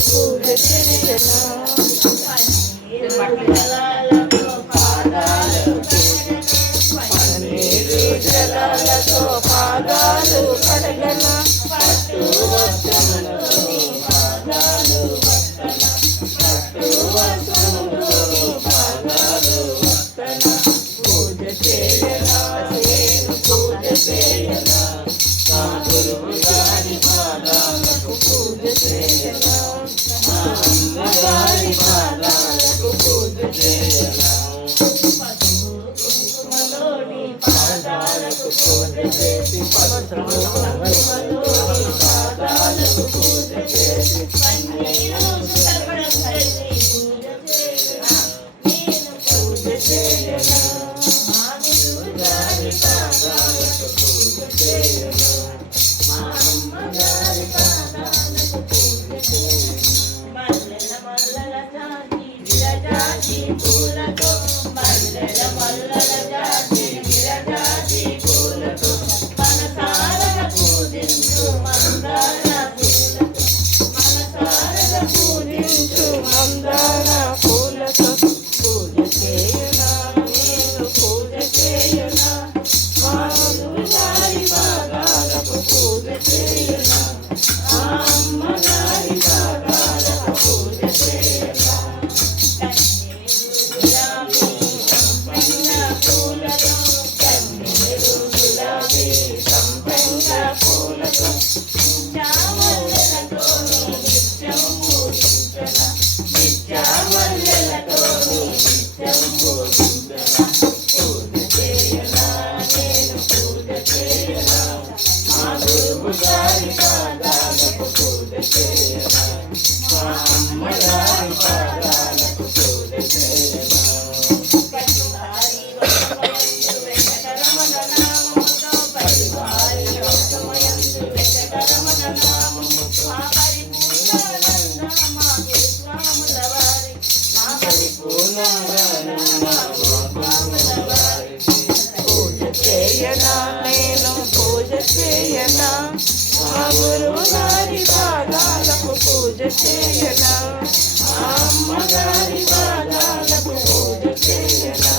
పూజ చేయనా పన్నీరు జలాలతో పాదాలు కడగనా పట్టు వస్త్రములతో నీ పాదాలు వస్తనా పట్టు వస్త్రములతో నీ పాదాలు వస్తనా పూజ చేయనా నేను పూజ చేయనా నా గురువు గారి పాదాలకు పూజ చేయనా మా అమ్మగారి పాదాలకు పూజ చేయనా పసుపులోని పాదాలకు పూజ చేసి పసుపులోని పాదాలకు పూజ చేసి పన్నీరు సుతర్పణం చేసి పూజ చేయనా మా గురువు గారి పాదాలకు పూజ చేయనా మా అమ్మగారి పాదాలకు పూజ చేయనా మల్లెల మల్లెల జాజి విరజాజి పూలతో మల్లెల మల్లెల జాజి విరజాజి పూలతో మనసారగ పూజించు మందార పూలతో మనసారగ పూజించు మందార పూలతో పూజ చేయనా నేను పూజ చేయనా మా గురువుగారి పాదాలకు పూజ చేయనా మా అమ్మగారి పాదాలకు పూజ చేయనా కన్నీరు గులాబీ సంపెంగ పూలతో చామల్లెలతో నిత్యం పూజించనా చామల్లెలతో నిత్యం పూజించనా పూజ చేయనా నేను పూజ చేయనా మా గురువు గారి పాదాలకు పూజ చేయనా మా అమ్మగారి పాదాలకు పూజ చేయనా పరివారి వసమయందు వెంకటరమణ నామముతో పరివారి వసమయందు వెంకటరమణ నామముతో మా పరిపూర్ణానంద మా గురుస్వాముల వారి మా పరిపూర్ణానంద మా గురుస్వాముల వారి పూజ చేయనా నేను పూజ చేయనా మా గురువు గారి పాదాలకు పూజ చేయనా మా అమ్మగారి పాదాలకు పూజ చేయనా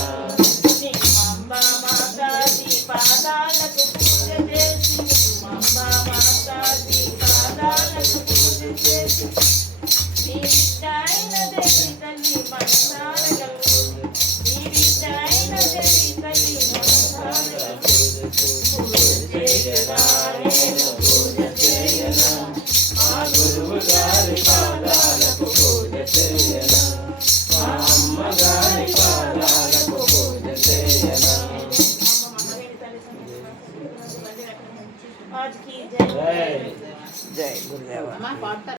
నిమ్మ మాతాజీ పాదాలకు పూజ చేసి నిమ్మ మాతాజీ పాదాలకు పూజ చేసి నీ బిడ్డ అయిన దేవి తల్లి మనసారగ నీ బిడ్డ అయిన దేవి తల్లి మనసారగ పూజ చేయనా నేను పూజ చేయనా మా గురువు గారి పాదాలకు పూజ చేయనా మా అమ్మగారి పాదాలకు పూజ చేయనా జై గురుదేవ.